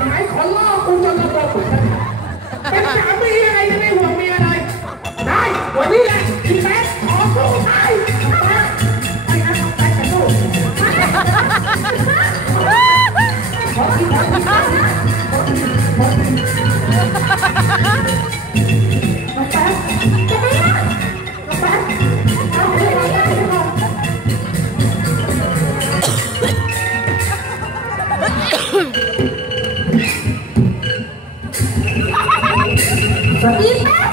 หายขอล่อกูจนกระบอกเป็นสามีอะไรจะไม่ห่วงเมียเลยได้วันนี้แหละพี่แม็กขอสู้ตายไปนะไปกันสู้ขอที่ขอที่ขอที่ขอที่ อี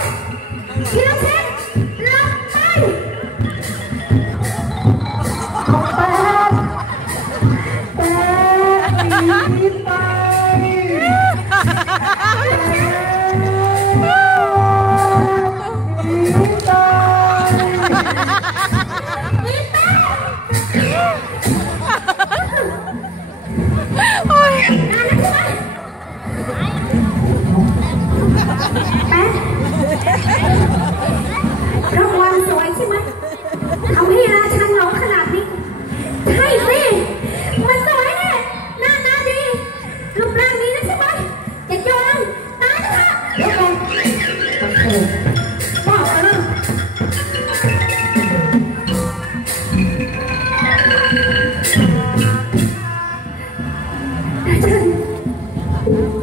แป๊บรางวัลสวยใช่ไหมทำให้ราชันร้องขนาดนี้ ใช่สิ มันสวยเนี่ยหน้าตาดี รูปร่างดีนะใช่ไหมจะยอมตายเถอะเดี๋ยวก่อนโอ้โหบ้าไปแล้วราชัน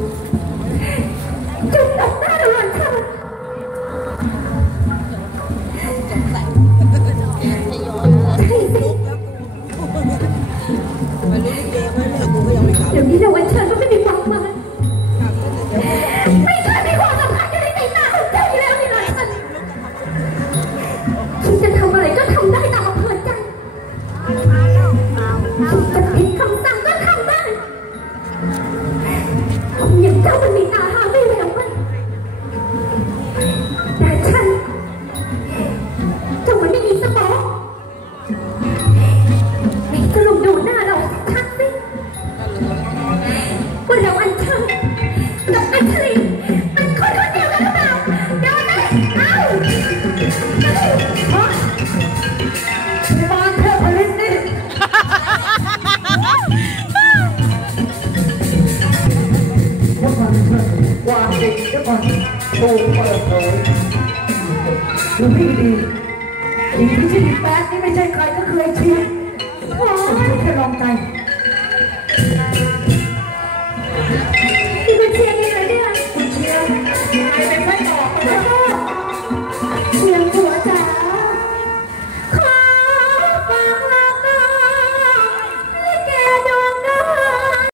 ไม่เคยมีความสำคัญอยู่ในสายตาของเจ้าอยู่แล้วนี่นะฉันคิดจะทำอะไรก็ทำได้ตามอำเภอใจคิดจะผิดคำสั่งก็ทำได้คนอย่างเจ้ามันมีตาหาไม่แววไหมแต่ฉันเจ้ามันไม่มีสมองไม่สรุปดูหน้าเราชัดสิว่าเราอัน วามจริงจะมาถูกเปิดเผยดูพี่ดีอีกที่แป๊ดนี่ไม่ใช่ใครก็เคยชิมผมแค่ลองใจคุณเชียร์ยังไงเนี่ยคุณเชียร์ไม่เป็นไรหรอก